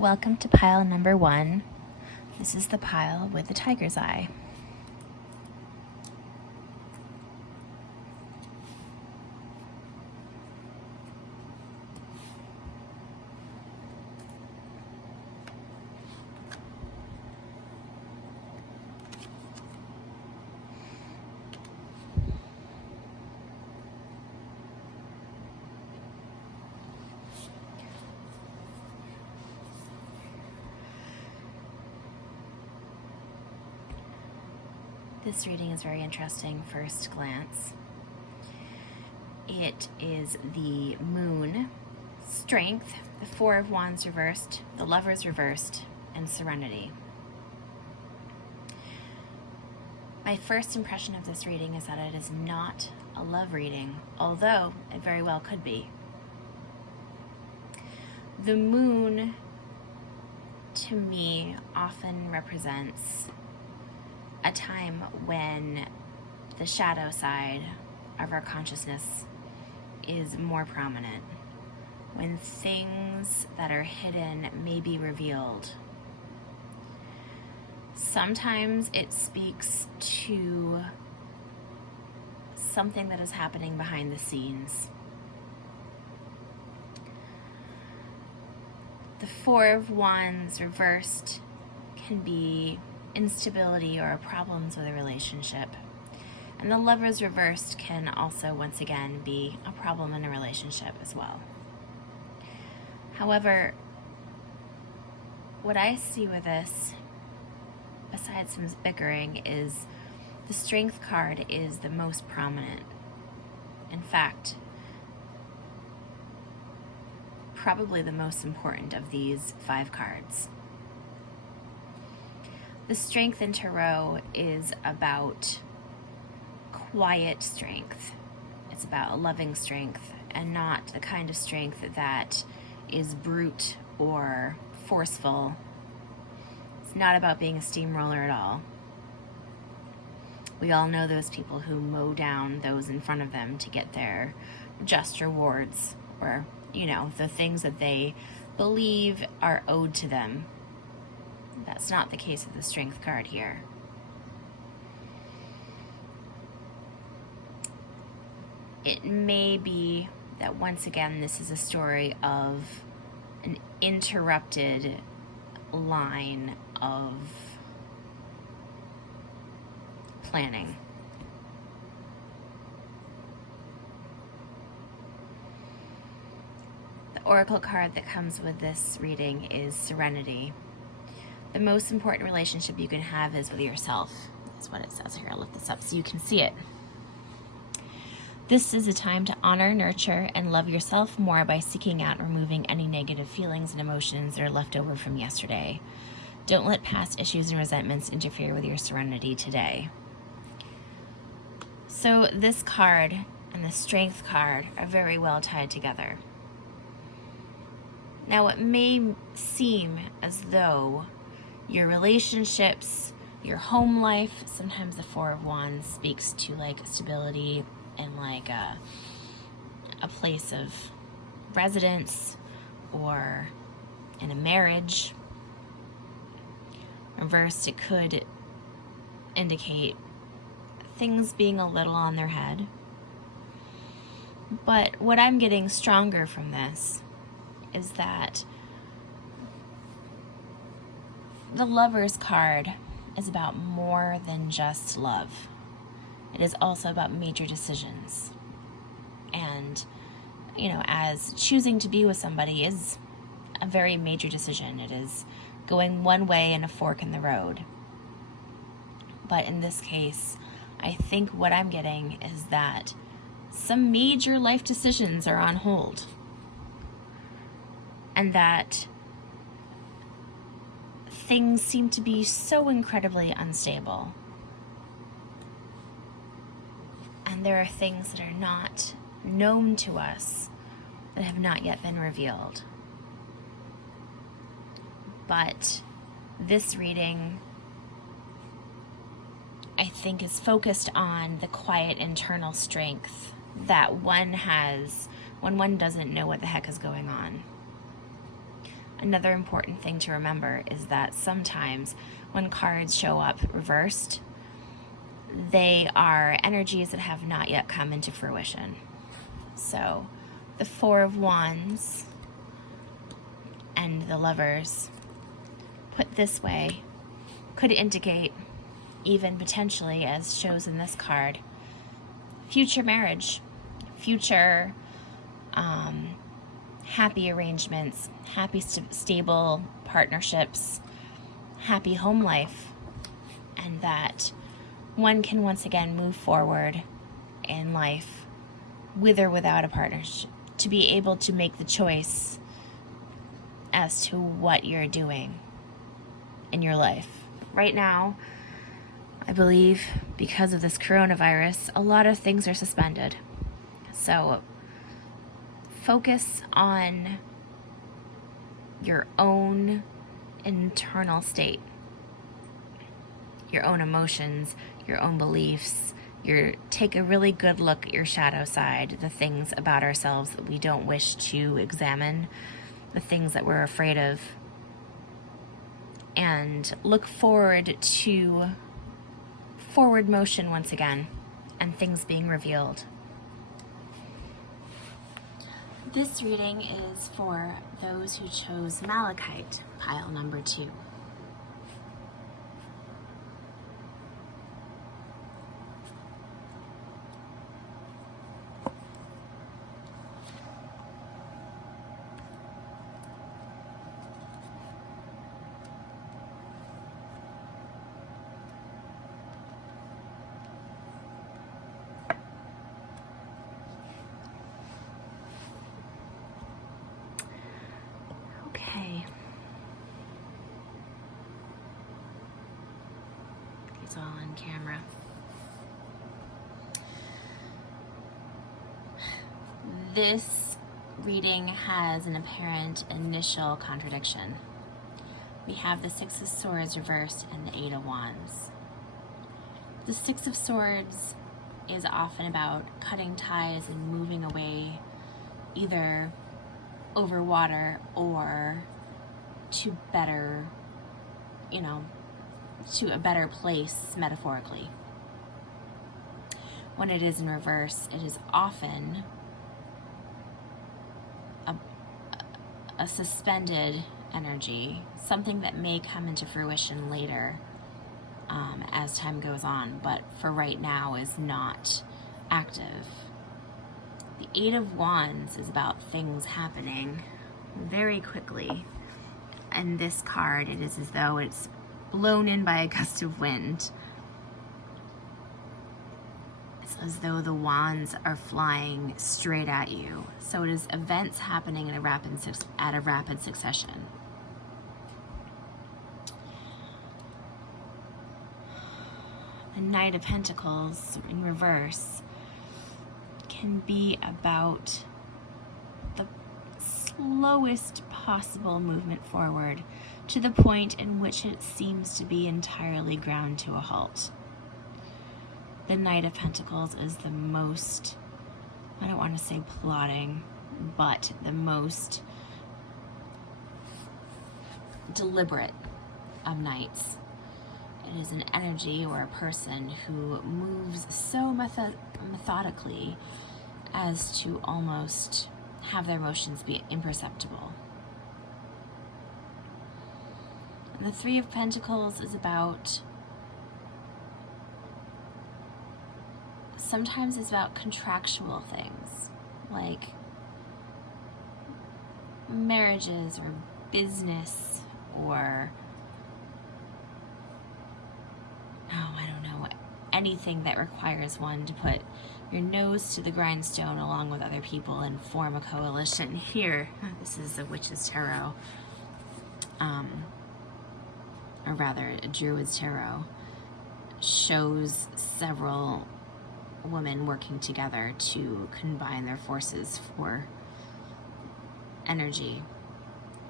Welcome to pile number 1. This is the pile with the tiger's eye. This reading is very interesting, first glance. It is the moon, strength, the Four of Wands reversed, the Lovers reversed, and serenity. My first impression of this reading is that it is not a love reading, although it very well could be. The moon, to me, often represents a time when the shadow side of our consciousness is more prominent, when things that are hidden may be revealed. Sometimes it speaks to something that is happening behind the scenes. The Four of Wands reversed can be instability or problems with a relationship. And the Lovers reversed can also, once again, be a problem in a relationship as well. However, what I see with this, besides some bickering, is the Strength card is the most prominent. In fact, probably the most important of these 5 cards. The Strength in Tarot is about quiet strength. It's about a loving strength and not the kind of strength that is brute or forceful. It's not about being a steamroller at all. We all know those people who mow down those in front of them to get their just rewards, or, the things that they believe are owed to them. That's not the case with the Strength card here. It may be that once again this is a story of an interrupted line of planning. The oracle card that comes with this reading is Serenity. The most important relationship you can have is with yourself. That's what it says here. I'll lift this up so you can see it. This is a time to honor, nurture, and love yourself more by seeking out and removing any negative feelings and emotions that are left over from yesterday. Don't let past issues and resentments interfere with your serenity today. So this card and the Strength card are very well tied together. Now, it may seem as though your relationships, your home life, sometimes the Four of Wands speaks to stability and a place of residence or in a marriage. Reversed, it could indicate things being a little on their head. But what I'm getting stronger from this is that the Lovers card is about more than just love. It is also about major decisions. And, as choosing to be with somebody is a very major decision. It is going one way and a fork in the road. But in this case, I think what I'm getting is that some major life decisions are on hold. And that things seem to be so incredibly unstable. And there are things that are not known to us that have not yet been revealed. But this reading, I think, is focused on the quiet internal strength that one has when one doesn't know what the heck is going on. Another important thing to remember is that sometimes when cards show up reversed, they are energies that have not yet come into fruition. So the Four of Wands and the Lovers, put this way, could indicate, even potentially as shows in this card, future marriage, future happy arrangements, happy stable partnerships, happy home life, and that one can once again move forward in life with or without a partnership, to be able to make the choice as to what you're doing in your life. Right now, I believe because of this coronavirus, a lot of things are suspended. So focus on your own internal state, your own emotions, your own beliefs. Take a really good look at your shadow side, the things about ourselves that we don't wish to examine, the things that we're afraid of, and look forward to forward motion once again and things being revealed. This reading is for those who chose Malachite, pile number 2. Okay. It's all on camera. This reading has an apparent initial contradiction. We have the Six of Swords reversed and the Eight of Wands. The Six of Swords is often about cutting ties and moving away, either over water or to better, to a better place metaphorically. When it is in reverse, it is often a suspended energy, something that may come into fruition later as time goes on, but for right now is not active. The Eight of Wands is about things happening very quickly. And this card, it is as though it's blown in by a gust of wind. It's as though the wands are flying straight at you. So it is events happening at a rapid succession. The Knight of Pentacles in reverse can be about the slowest possible movement forward to the point in which it seems to be entirely ground to a halt. The Knight of Pentacles is the most, I don't want to say plotting, but the most deliberate of knights. It is an energy or a person who moves so methodically as to almost have their motions be imperceptible. And the Three of Pentacles is about, sometimes it's about contractual things, like marriages or business or, anything that requires one to put your nose to the grindstone along with other people and form a coalition. Here, this is the Witch's Tarot, or rather a Druid's Tarot, shows several women working together to combine their forces for energy.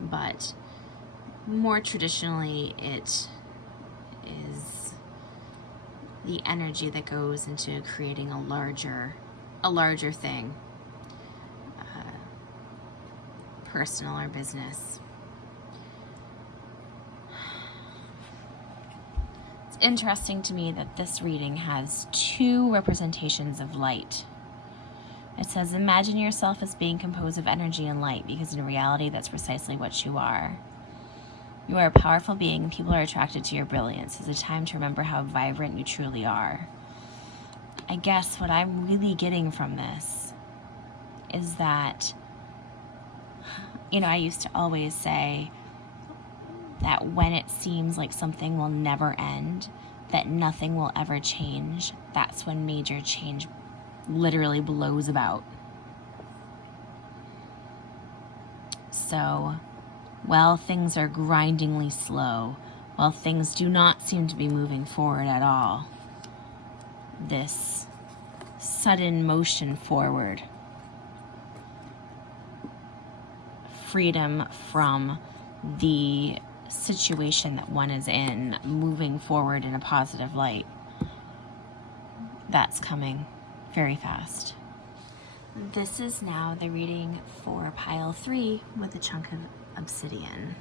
But more traditionally, it is the energy that goes into creating a larger thing, personal or business. interesting to me that this reading has two representations of light. It says, imagine yourself as being composed of energy and light, because in reality, that's precisely what you are. You are a powerful being, and people are attracted to your brilliance. It's a time to remember how vibrant you truly are. I guess what I'm really getting from this is that, I used to always say that when it seems like something will never end, that nothing will ever change, that's when major change literally blows about. So, while things are grindingly slow, while things do not seem to be moving forward at all, this sudden motion forward, freedom from the situation that one is in, moving forward in a positive light, that's coming very fast. This is now the reading for pile 3 with a chunk of obsidian.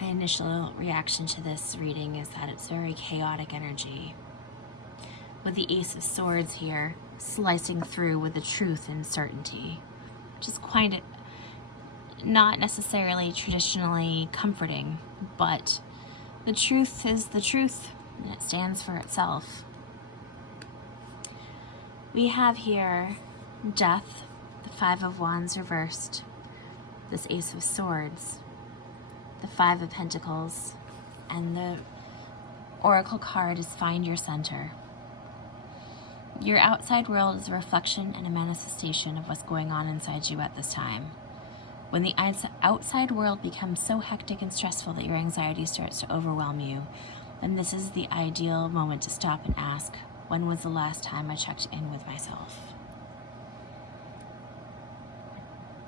My initial reaction to this reading is that it's very chaotic energy, with the Ace of Swords here slicing through with the truth and certainty, which is quite not necessarily traditionally comforting, but the truth is the truth, and it stands for itself. We have here Death, the Five of Wands reversed, this Ace of Swords, the Five of Pentacles, and the Oracle card is Find Your Center. Your outside world is a reflection and a manifestation of what's going on inside you at this time. When the outside world becomes so hectic and stressful that your anxiety starts to overwhelm you, then this is the ideal moment to stop and ask, when was the last time I checked in with myself?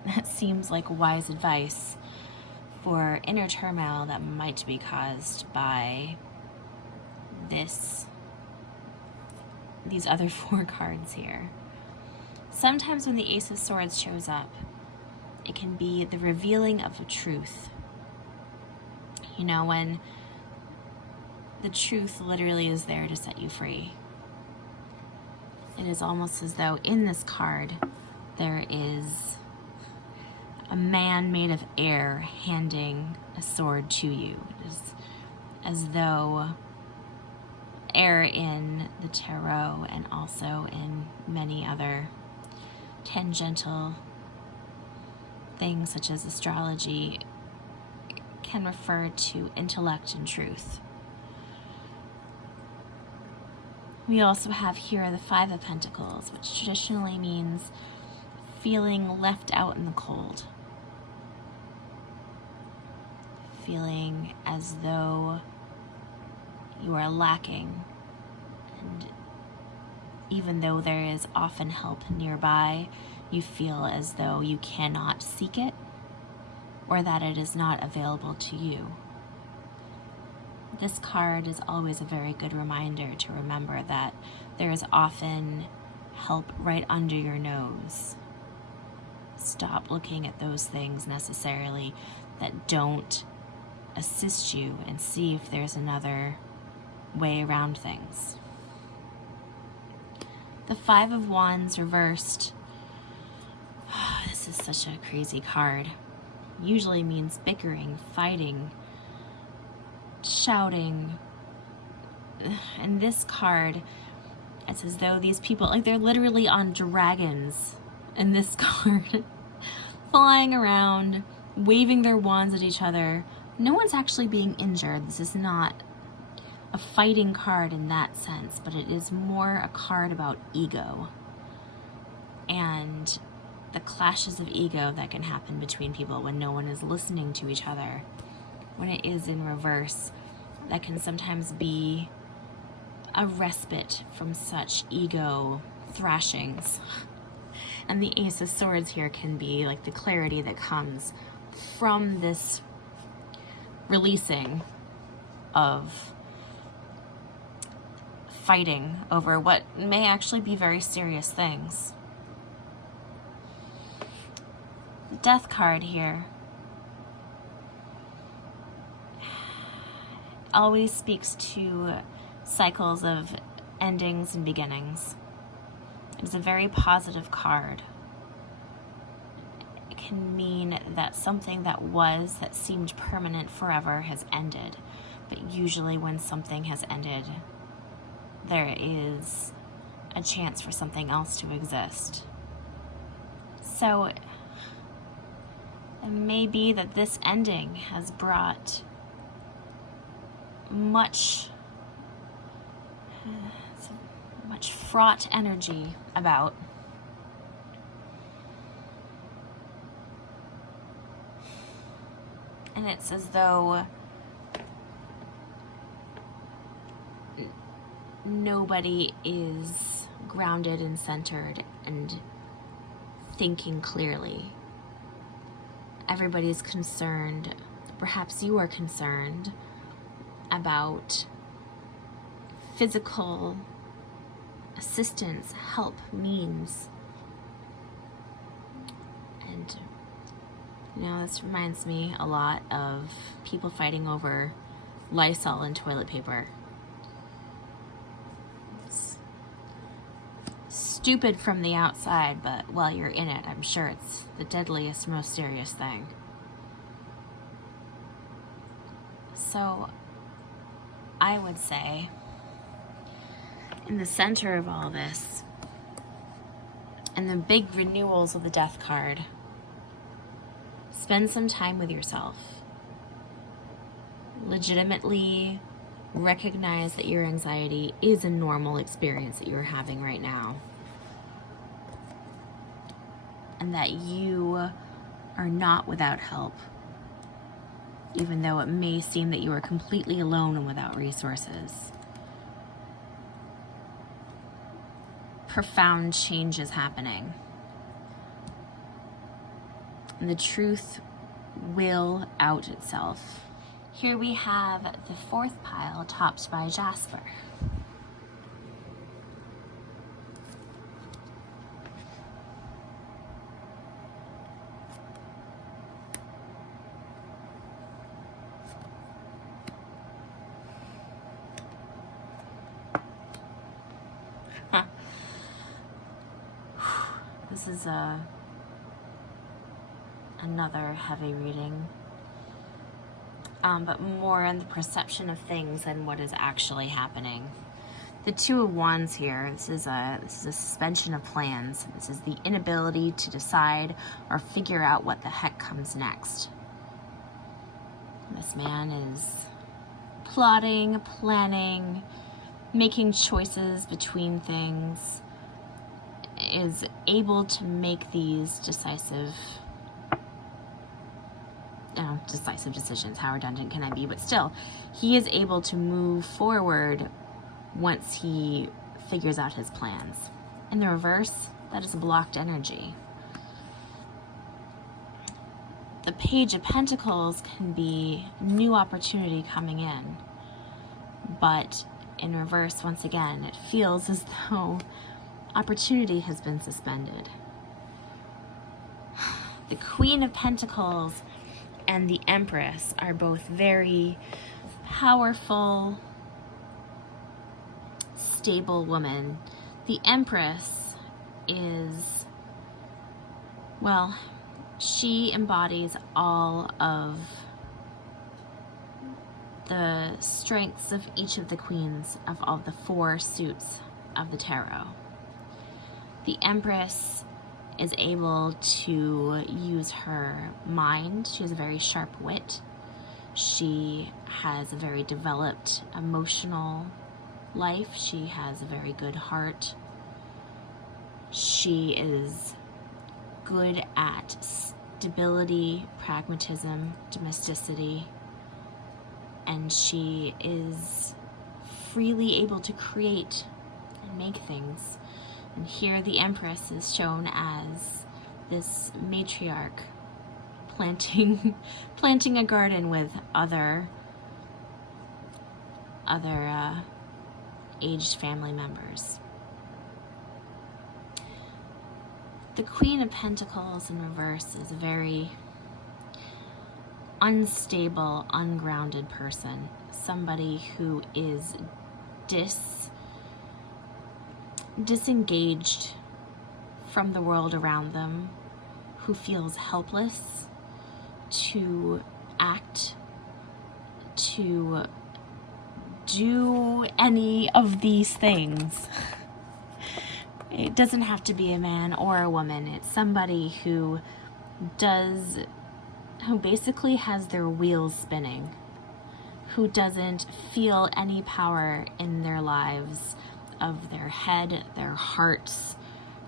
That seems like wise advice for inner turmoil that might be caused by these other 4 cards here. Sometimes when the Ace of Swords shows up, it can be the revealing of a truth. When the truth literally is there to set you free. It is almost as though in this card there is a man made of air handing a sword to you. It is as though air in the tarot and also in many other tangential things such as astrology can refer to intellect and truth. We also have here the Five of Pentacles, which traditionally means feeling left out in the cold. Feeling as though you are lacking, and even though there is often help nearby, you feel as though you cannot seek it or that it is not available to you. This card is always a very good reminder to remember that there is often help right under your nose. Stop looking at those things necessarily that don't assist you and see if there's another way around things. The Five of Wands reversed. This is such a crazy card. Usually means bickering, fighting, shouting. And this card, it's as though these people, they're literally on dragons in this card, flying around, waving their wands at each other. No one's actually being injured. This is not a fighting card in that sense, but it is more a card about ego and the clashes of ego that can happen between people when no one is listening to each other. When it is in reverse, that can sometimes be a respite from such ego thrashings. And the Ace of Swords here can be like the clarity that comes from this releasing of fighting over what may actually be very serious things. The Death card here always speaks to cycles of endings and beginnings. It is a very positive card. It can mean that something that seemed permanent forever has ended. But usually when something has ended, there is a chance for something else to exist. So it may be that this ending has brought much fraught energy about. And it's as though nobody is grounded and centered and thinking clearly. Everybody's concerned, perhaps you are concerned, about physical assistance, help, means. And, this reminds me a lot of people fighting over Lysol and toilet paper. It's stupid from the outside, but while you're in it, I'm sure it's the deadliest, most serious thing. So, I would say, in the center of all this, and the big renewals of the Death card, spend some time with yourself. Legitimately recognize that your anxiety is a normal experience that you're having right now. And that you are not without help, even though it may seem that you are completely alone and without resources. Profound change is happening. And the truth will out itself. Here we have the fourth pile topped by Jasper. This is another heavy reading, but more on the perception of things than what is actually happening. The Two of Wands here, this is a suspension of plans. This is the inability to decide or figure out what the heck comes next. This man is plotting, planning, making choices between things, is able to make these decisive decisions. How redundant can I be? But still, he is able to move forward once he figures out his plans. In the reverse, that is blocked energy. The Page of Pentacles can be new opportunity coming in. But in reverse, once again, it feels as though opportunity has been suspended. The Queen of Pentacles and the Empress are both very powerful, stable women. The Empress is, well, she embodies all of the strengths of each of the queens of all the four suits of the tarot. The Empress is able to use her mind. She has a very sharp wit. She has a very developed emotional life. She has a very good heart. She is good at stability, pragmatism, domesticity, and she is freely able to create and make things. And here the Empress is shown as this matriarch, planting a garden with other aged family members. The Queen of Pentacles in reverse is a very unstable, ungrounded person. Somebody who is disengaged from the world around them, who feels helpless to act, to do any of these things. It doesn't have to be a man or a woman. It's somebody who basically has their wheels spinning, who doesn't feel any power in their lives, of their head, their hearts,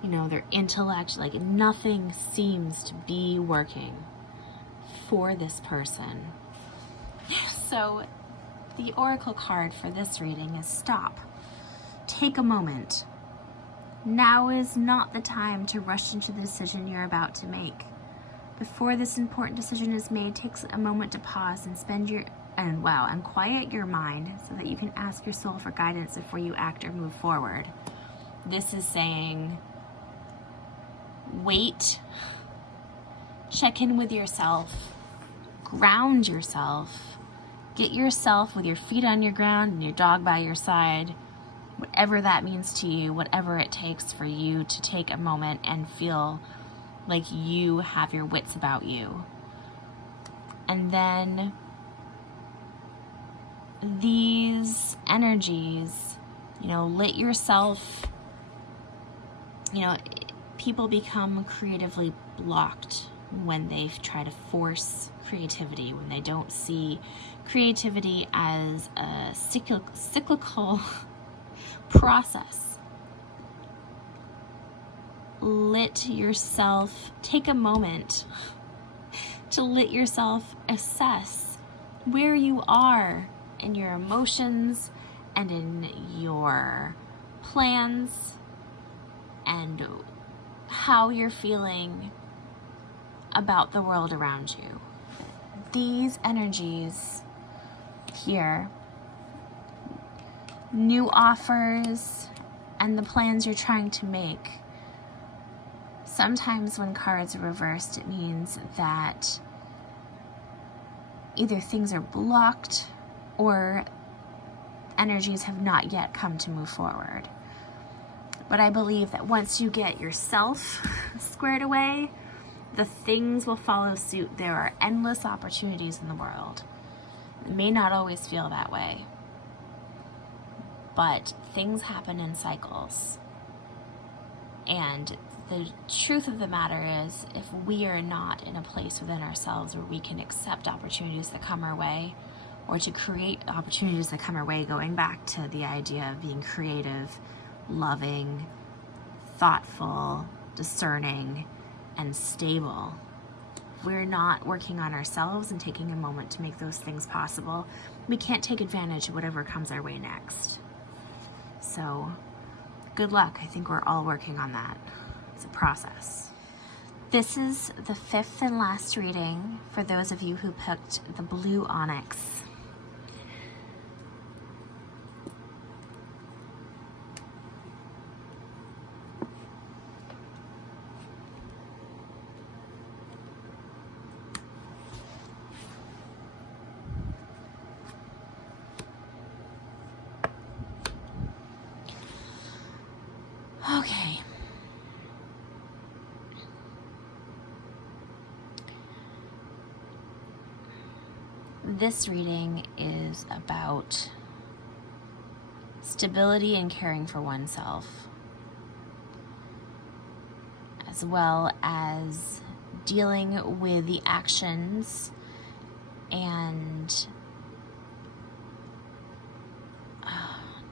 their intellect. Like, nothing seems to be working for this person. So the oracle card for this reading is stop. Take a moment. Now is not the time to rush into the decision you're about to make. Before this important decision is made, take a moment to pause and quiet your mind so that you can ask your soul for guidance before you act or move forward. This is saying, wait, check in with yourself, ground yourself, get yourself with your feet on your ground and your dog by your side, whatever that means to you, whatever it takes for you to take a moment and feel like you have your wits about you. And then these energies, let yourself, people become creatively blocked when they try to force creativity, when they don't see creativity as a cyclical process. Take a moment to let yourself assess where you are in your emotions and in your plans and how you're feeling about the world around you. These energies here, new offers and the plans you're trying to make. Sometimes when cards are reversed, it means that either things are blocked or energies have not yet come to move forward. But I believe that once you get yourself squared away, the things will follow suit. There are endless opportunities in the world. It may not always feel that way, but things happen in cycles. And the truth of the matter is, if we are not in a place within ourselves where we can accept opportunities that come our way, or to create opportunities that come our way, going back to the idea of being creative, loving, thoughtful, discerning, and stable, if we're not working on ourselves and taking a moment to make those things possible, we can't take advantage of whatever comes our way next. So, good luck. I think we're all working on that. It's a process. This is the fifth and last reading for those of you who picked the blue Onyx. Okay. This reading is about stability and caring for oneself, as well as dealing with the actions and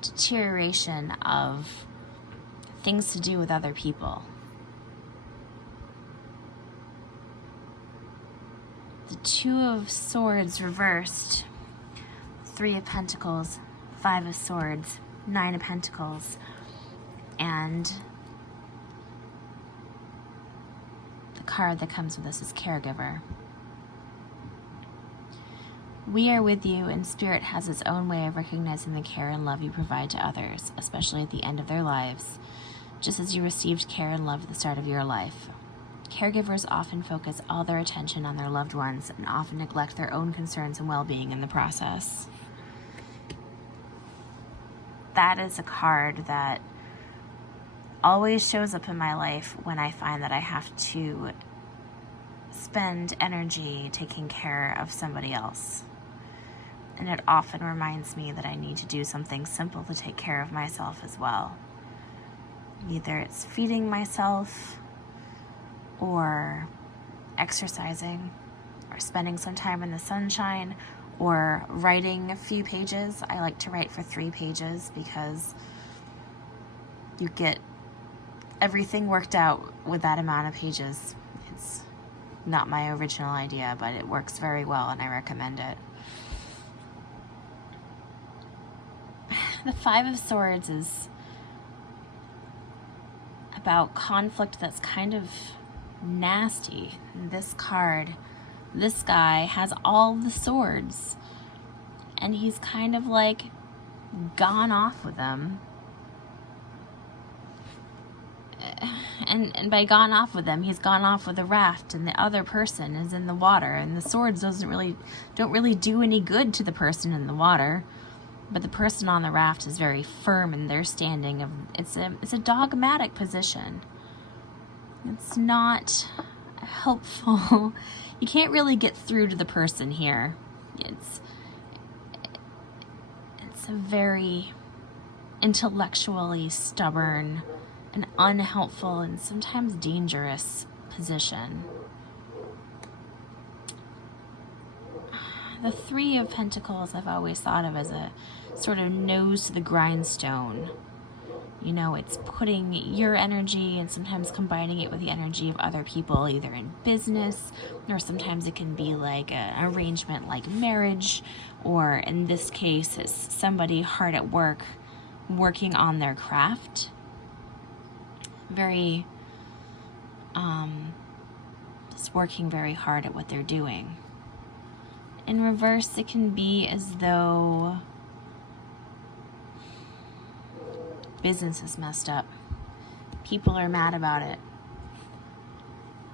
deterioration of things to do with other people. The Two of Swords reversed, Three of Pentacles, Five of Swords, Nine of Pentacles, and the card that comes with this is Caregiver. We are with you, and Spirit has its own way of recognizing the care and love you provide to others, especially at the end of their lives, just as you received care and love at the start of your life. Caregivers often focus all their attention on their loved ones and often neglect their own concerns and well-being in the process. That is a card that always shows up in my life when I find that I have to spend energy taking care of somebody else. And it often reminds me that I need to do something simple to take care of myself as well. Either it's feeding myself, or exercising, or spending some time in the sunshine, or writing a few pages. I like to write for 3 pages because you get everything worked out with that amount of pages. It's not my original idea, but it works very well and I recommend it. The 5 of Swords is about conflict that's kind of nasty. This card, this guy has all the swords and he's kind of like gone off with them. And by gone off with them, he's gone off with a raft and the other person is in the water, and the swords don't really do any good to the person in the water. But the person on the raft is very firm in their standing. It's a dogmatic position. It's not helpful. You can't really get through to the person here. It's a very intellectually stubborn and unhelpful and sometimes dangerous position. The 3 of Pentacles I've always thought of as a sort of nose to the grindstone. You know, it's putting your energy and sometimes combining it with the energy of other people, either in business, or sometimes it can be like an arrangement like marriage, or in this case, it's somebody hard at work, working on their craft. Very, just working very hard at what they're doing. In reverse, it can be as though business is messed up. People are mad about it.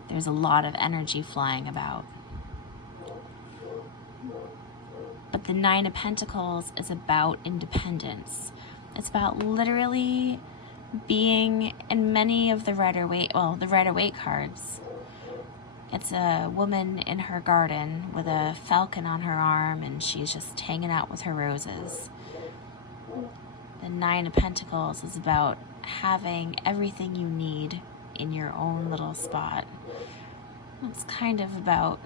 There's a lot of energy flying about. But the 9 of Pentacles is about independence. It's about literally being in many of the the Rider-Waite cards. It's a woman in her garden with a falcon on her arm, and she's just hanging out with her roses. The 9 of Pentacles is about having everything you need in your own little spot. It's kind of about,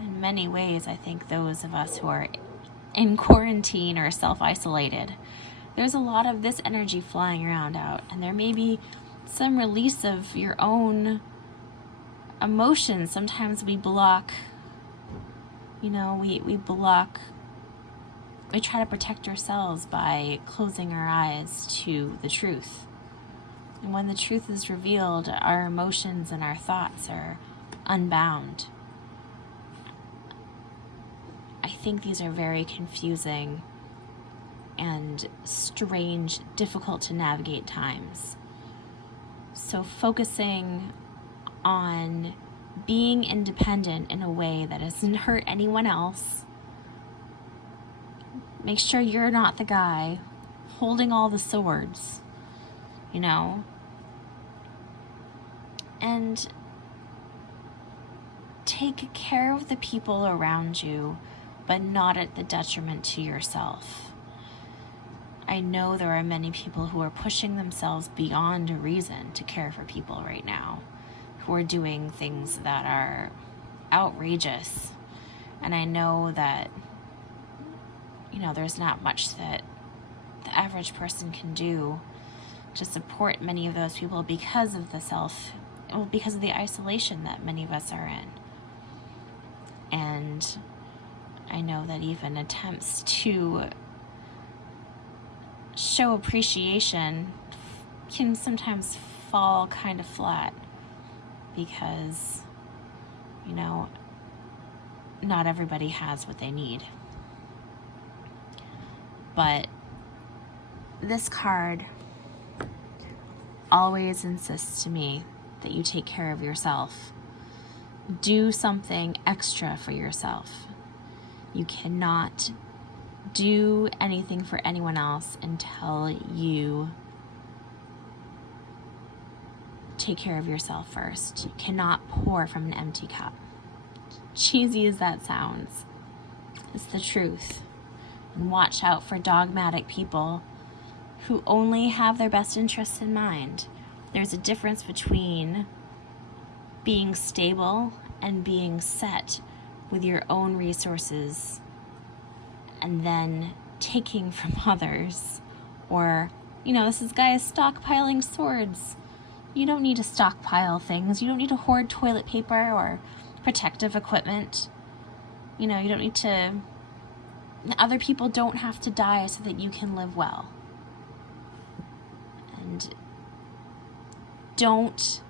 in many ways, I think those of us who are in quarantine or self-isolated, there's a lot of this energy flying around out, and there may be some release of your own emotions. Sometimes we block, we try to protect ourselves by closing our eyes to the truth. And when the truth is revealed, our emotions and our thoughts are unbound. I think these are very confusing and strange, difficult to navigate times. So focusing on being independent in a way that doesn't hurt anyone else. Make sure you're not the guy holding all the swords, and take care of the people around you, but not at the detriment to yourself. I know there are many people who are pushing themselves beyond reason to care for people right now, who are doing things that are outrageous. And I know that, there's not much that the average person can do to support many of those people because of the isolation that many of us are in. And I know that even attempts to show appreciation can sometimes fall kind of flat because, not everybody has what they need. But this card always insists to me that you take care of yourself. Do something extra for yourself. You cannot do anything for anyone else until you take care of yourself first. You cannot pour from an empty cup. Cheesy as that sounds, it's the truth. And watch out for dogmatic people who only have their best interests in mind. There's a difference between being stable and being set with your own resources and then taking from others. Or, this guy is stockpiling swords. You don't need to stockpile things. You don't need to hoard toilet paper or protective equipment. You don't need to... Other people don't have to die so that you can live well. And don't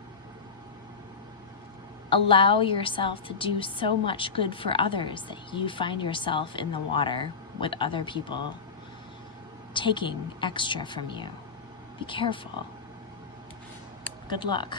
allow yourself to do so much good for others that you find yourself in the water with other people taking extra from you. Be careful. Good luck.